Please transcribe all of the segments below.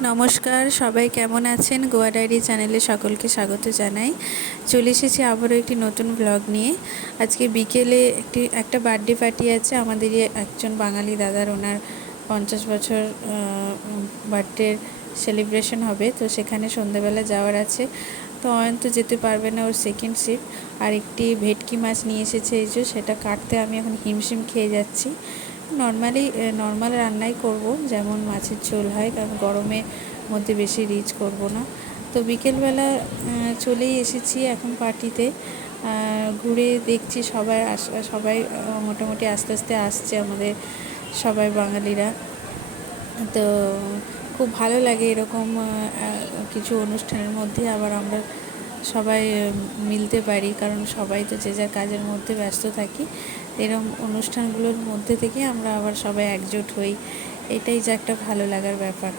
নমস্কার, সবাই কেমন আছেন? গোয়া ডায়েরি চ্যানেলে সকলকে স্বাগত জানাই। চলে এসেছি আবারও একটি নতুন ব্লগ নিয়ে। আজকে বিকেলে একটা বার্থডে পার্টি আছে আমাদেরই একজন বাঙালি দাদার, ওনার 50 বছর বার্থডের সেলিব্রেশন হবে। তো সেখানে সন্ধ্যেবেলা যাওয়ার আছে। তো অয়ন্ত যেতে পারবে না, ওর সেকেন্ড শিফট। আর একটি ভেটকি মাছ নিয়ে এসেছে, এই যে সেটা কাটতে আমি এখন হিমশিম খেয়ে যাচ্ছি। নর্মাল রান্নাই করব, যেমন মাছের ঝোল হয়, কারণ গরমের মধ্যে বেশি রিচ করব না। তো বিকেলবেলা চলেই এসেছি এখন পার্টিতে। ঘুরে দেখছি সবাই মোটামুটি আস্তে আস্তে আসছে, আমাদের সবাই বাঙালিরা। তো খুব ভালো লাগে এরকম কিছু অনুষ্ঠানের মধ্যে আবার আমরা সবাই মিলতে পারি, কারণ সবাই তো যে যার কাজের মধ্যে ব্যস্ত থাকি। এরকম অনুষ্ঠানগুলোর মধ্যে থেকে আমরা আবার সবাই একজোট হই, এটাই যে একটা ভালো লাগার ব্যাপার।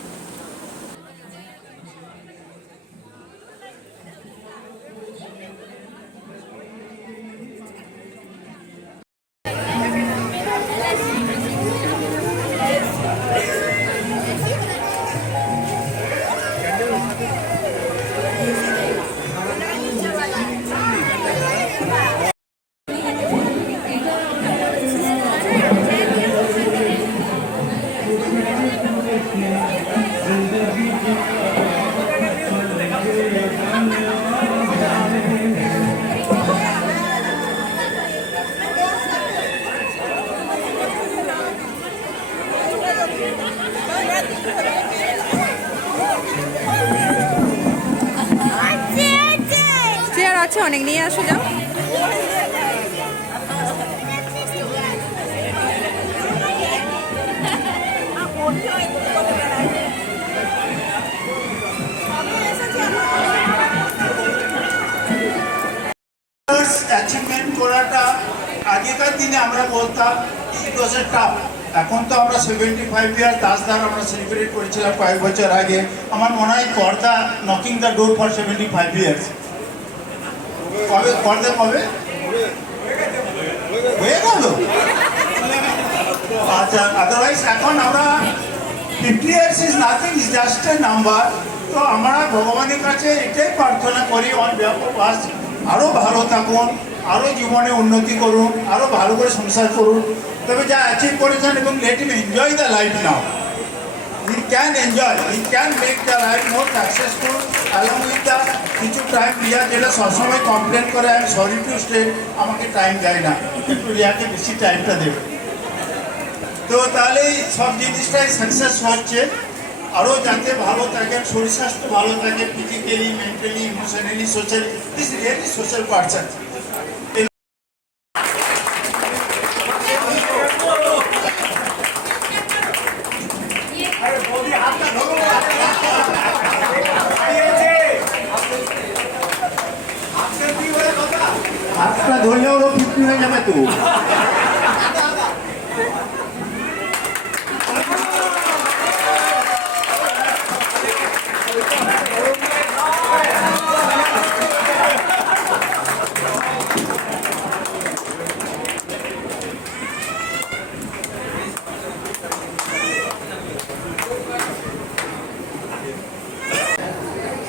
চেয়ার আছে অনেক, নিয়ে আসো যাও। অ্যাচিভমেন্ট করাটা আগেকার দিনে আমরা বলতাম ইট ওয়াজ এ টাফ। এখন তো আমরা 75 ইয়ার দাসদার আমরা সেলিব্রেট করেছিলাম কয়েক বছর আগে। আমার মনে হয় পর্দা knocking the door for 75 years. কবে পর্দা কবে হয়ে গেল? আচ্ছা, আদারওয়াইজ এখন আমরা 50 years is nothing, is just a number. তো আমরা ভগবানের কাছে এটাই প্রার্থনা করি অন বিহাফ অফ আস, আরও ভালো থাকুন, আরও জীবনে উন্নতি করুন, আরও ভালো করে সংসার করুন। তবে যা অ্যাচিভ করেছেন এবং let him enjoy the life now. He can enjoy, he can make the life more successful along with the কিছু টাইম। রিয়া যেটা সবসময় কমপ্লেন করে, I am sorry to stay, আমাকে টাইম দেয় না, কিন্তু রিয়াকে বেশি টাইমটা দেবে। তো তাহলে সব জিনিসটাই সাকসেস হচ্ছে। আরও যাতে ভালো থাকেন, শরীর স্বাস্থ্য ভালো থাকে, physically, mentally, emotionally, socially, this really social person. হাতটা ধরলে ওরও 50 হয়ে যাবে তো।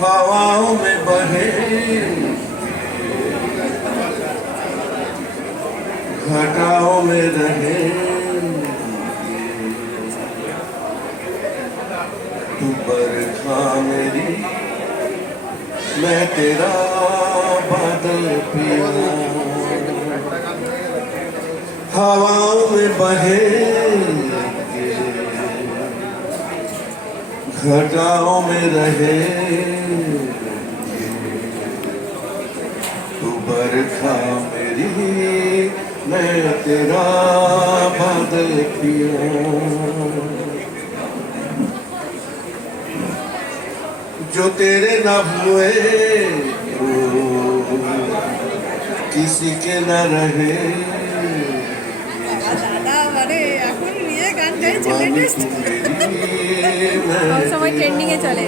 हवाओं में बहे घटाओं में रहे, तू बरखा मेरी, मैं तेरा बादल पिया। हवाओं में बहे घटाओं में रहे, तू बरखा मेरी, मैं तेरा बादल पिया। जो तेरे न हुए वो किसी के न रहे, সময় ট্রেন্ডিংয়ে চলে।